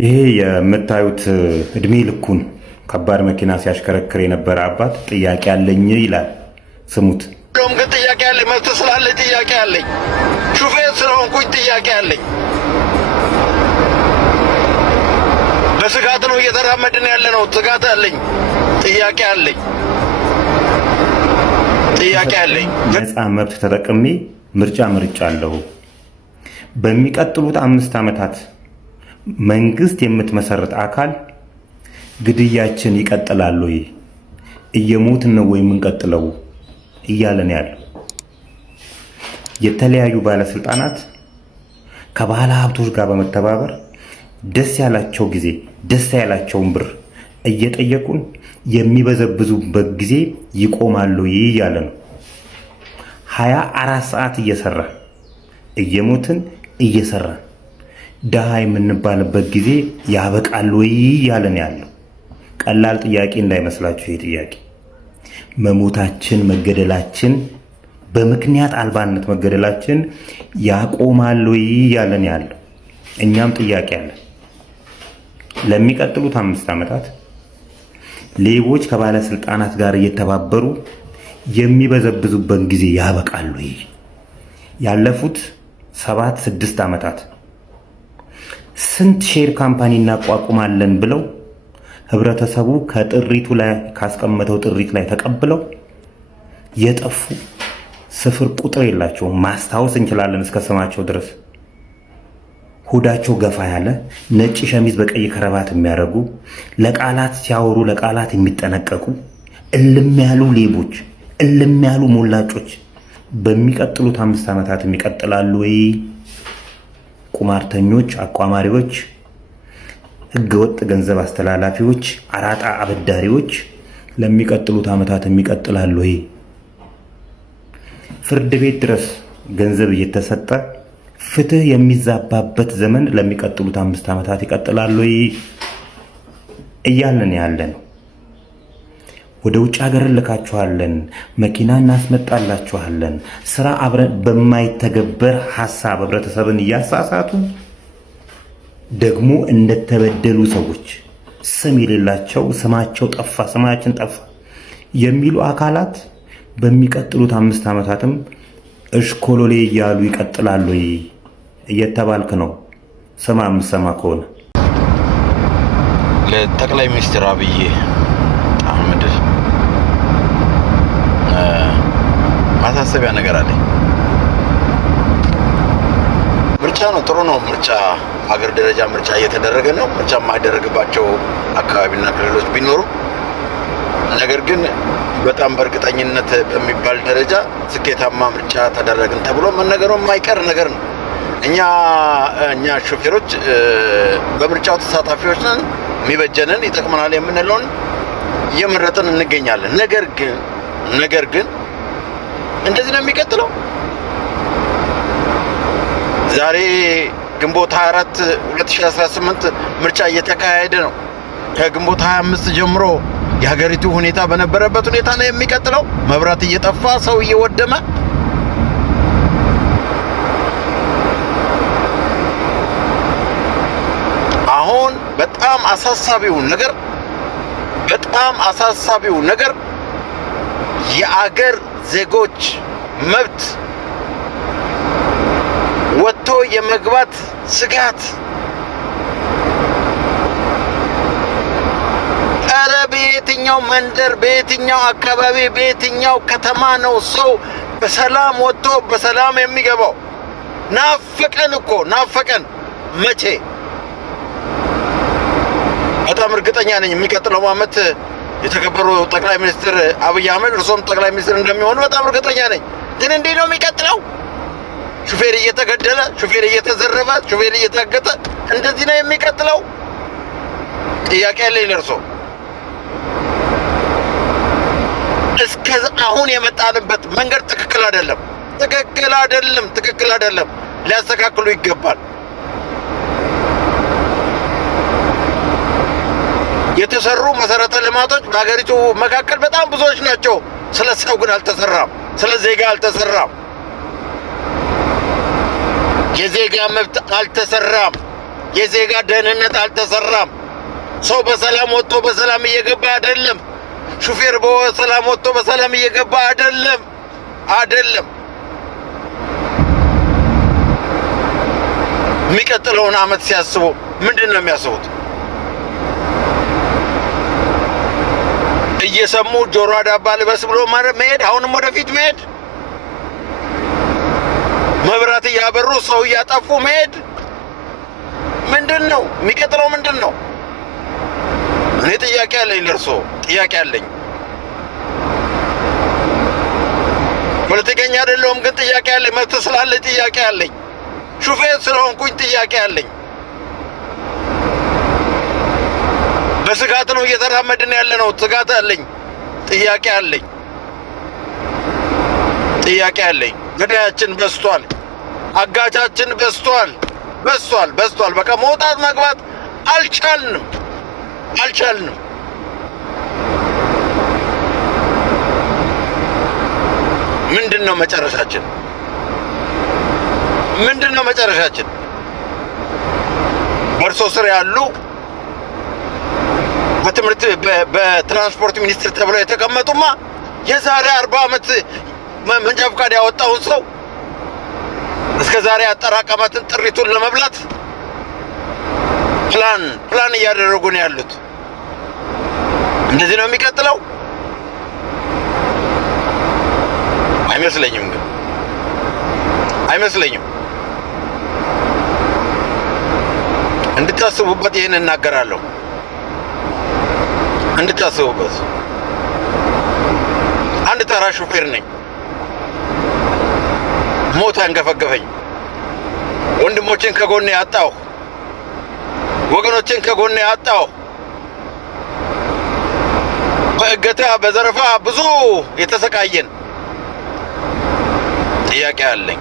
ይሄ የምታዩት እድሜ ልኩን ከባድ መኪና ሲያሽከረክር የነበረ አባት ጥያቄ አለኝ ይላል። ስሙት። ዶም ግን ጥያቄ አለኝ፣ መብት ስላለ ጥያቄ አለኝ፣ ሹፌር ስለሆንኩኝ ጥያቄ አለኝ። በስጋት ነው እየተራመድን ያለ ነው። ስጋት አለኝ፣ ጥያቄ አለኝ፣ ጥያቄ አለኝ። ነፃ መብት ተጠቅሜ ምርጫ መርጫለሁ። በሚቀጥሉት 5 ዓመታት መንግስት የምትመሰርት አካል ግድያችን ይቀጥላል ወይ? እየሞትን ነው ወይ የምንቀጥለው? እያለን ያለው የተለያዩ ባለስልጣናት ከባለ ሀብቶች ጋር በመተባበር ደስ ያላቸው ጊዜ ደስ ያላቸውን ብር እየጠየቁን የሚበዘብዙበት ጊዜ ይቆማሉ እያለ ነው። 24 ሰዓት እየሰራን እየሞትን እየሰራን ደሃ የምንባልበት ጊዜ ያበቃል ወይ እያለን ያለው። ቀላል ጥያቄ እንዳይመስላችሁ። ይሄ ጥያቄ መሞታችን፣ መገደላችን፣ በምክንያት አልባነት መገደላችን ያቆማል ወይ እያለን ያለው። እኛም ጥያቄ አለን። ለሚቀጥሉት 5 ዓመታት ሌቦች ከባለስልጣናት ጋር እየተባበሩ የሚበዘብዙበት ጊዜ ያበቃል ወይ? ያለፉት 7-6 ዓመታት ስንት ሼር ካምፓኒ እናቋቁማለን ብለው ህብረተሰቡ ከጥሪቱ ላይ ካስቀመጠው ጥሪት ላይ ተቀብለው የጠፉ ስፍር ቁጥር የላቸውም። ማስታወስ እንችላለን እስከ ስማቸው ድረስ። ሆዳቸው ገፋ ያለ ነጭ ሸሚዝ በቀይ ከረባት የሚያደርጉ ለቃላት ሲያወሩ ለቃላት የሚጠነቀቁ እልም ያሉ ሌቦች፣ እልም ያሉ ሞላጮች በሚቀጥሉት 5 ዓመታት ይቀጥላሉ ወይ? ቁማርተኞች፣ አቋማሪዎች፣ ህገወጥ ገንዘብ አስተላላፊዎች፣ አራጣ አበዳሪዎች ለሚቀጥሉት ዓመታት ይቀጥላሉ ወይ? ፍርድ ቤት ድረስ ገንዘብ እየተሰጠ ፍትህ የሚዛባበት ዘመን ለሚቀጥሉት 5 ዓመታት ይቀጥላሉ ወይ እያልን ያለ ነው። ወደ ውጭ ሀገር ልካችኋለን፣ መኪና እናስመጣላችኋለን፣ ስራ አብረን በማይተገበር ሐሳብ ህብረተሰብን እያሳሳቱ ደግሞ እንደተበደሉ ሰዎች ስም የሌላቸው ስማቸው ጠፋ፣ ስማችን ጠፋ የሚሉ አካላት በሚቀጥሉት 5 ዓመታትም እሽኮሎሌ እያሉ ይቀጥላሉ እየተባልክ ነው። ስማ የምትሰማ ከሆነ ለጠቅላይ ሚኒስትር አብይ አህመድ ማሳሰቢያ ነገር አለኝ። ምርጫ ነው፣ ጥሩ ነው። ምርጫ ሀገር ደረጃ ምርጫ እየተደረገ ነው። ምርጫ የማይደረግባቸው አካባቢና ክልሎች ቢኖሩ፣ ነገር ግን በጣም በእርግጠኝነት በሚባል ደረጃ ስኬታማ ምርጫ ተደረግን ተብሎ መነገሩ የማይቀር ነገር ነው። እኛ ሾፌሮች በምርጫው ተሳታፊዎች ነን። የሚበጀንን ይጠቅመናል የምንለውን እየመረጥን እንገኛለን። ነገር ግን እንደዚህ ነው የሚቀጥለው። ዛሬ ግንቦት 24 2018 ምርጫ እየተካሄደ ነው። ከግንቦት 25 ጀምሮ የሀገሪቱ ሁኔታ በነበረበት ሁኔታ ነው የሚቀጥለው። መብራት እየጠፋ ሰው እየወደመ አሁን በጣም አሳሳቢው ነገር የአገር ዜጎች መብት ወጥቶ የመግባት ስጋት። ኧረ በየትኛው መንደር፣ በየትኛው አካባቢ፣ በየትኛው ከተማ ነው ሰው በሰላም ወጥቶ በሰላም የሚገባው? ናፈቀን። መቼ? በጣም እርግጠኛ ነኝ የሚቀጥለው ዓመት የተከበሩ ጠቅላይ ሚኒስትር አብይ አህመድ እርሶም ጠቅላይ ሚኒስትር እንደሚሆኑ በጣም እርግጠኛ ነኝ። ግን እንዲህ ነው የሚቀጥለው? ሹፌር እየተገደለ፣ ሹፌር እየተዘረፈ፣ ሹፌር እየታገተ እንደዚህ ነው የሚቀጥለው? ጥያቄ ያለኝ ለእርሶ። እስከ አሁን የመጣንበት መንገድ ትክክል አይደለም። ሊያስተካክሉ ይገባል። የተሰሩ መሰረተ ልማቶች በሀገሪቱ መካከል በጣም ብዙዎች ናቸው። ስለ ሰው ግን አልተሰራም። ስለ ዜጋ አልተሰራም። የዜጋ መብት አልተሰራም። የዜጋ ደህንነት አልተሰራም። ሰው በሰላም ወጥቶ በሰላም እየገባ አይደለም። ሹፌር በሰላም ወጥቶ በሰላም እየገባ አይደለም። የሚቀጥለውን ዓመት ሲያስቡ ምንድን ነው የሚያስቡት? እየሰሙ ጆሮ ዳባ ልበስ ብሎ መሄድ፣ አሁንም ወደፊት መሄድ፣ መብራት እያበሩ ሰው እያጠፉ መሄድ። ምንድን ነው የሚቀጥለው? ምንድን ነው? እኔ ጥያቄ አለኝ፣ ለእርሶ ጥያቄ አለኝ። ፖለቲከኛ አይደለሁም፣ ግን ጥያቄ አለኝ። መብት ስላለኝ ጥያቄ አለኝ። ሹፌር ስለሆንኩኝ ጥያቄ አለኝ። በስጋት ነው እየተራመድን ያለ ነው። ስጋት አለኝ። ጥያቄ አለኝ። ገዳያችን በዝቷል። አጋቻችን በዝቷል። በቃ መውጣት መግባት አልቻልንም። ምንድን ነው መጨረሻችን? በእርሶ ስር ያሉ በትራንስፖርት ሚኒስትር ተብለው የተቀመጡማ የዛሬ 40 ዓመት መንጃ ፈቃድ ያወጣውን ሰው እስከ ዛሬ ያጠራቀማትን ጥሪቱን ለመብላት ፕላን እያደረጉ ነው ያሉት። እንደዚህ ነው የሚቀጥለው? አይመስለኝም። እንድታስቡበት ይህን እናገራለሁ። እንድታስቡበት። አንድ ተራ ሹፌር ነኝ። ሞት አንገፈገፈኝ። ወንድሞቼን ከጎኔ አጣሁ። ወገኖቼን ከጎኔ አጣሁ። በእገታ በዘረፋ ብዙ የተሰቃየን። ጥያቄ አለኝ።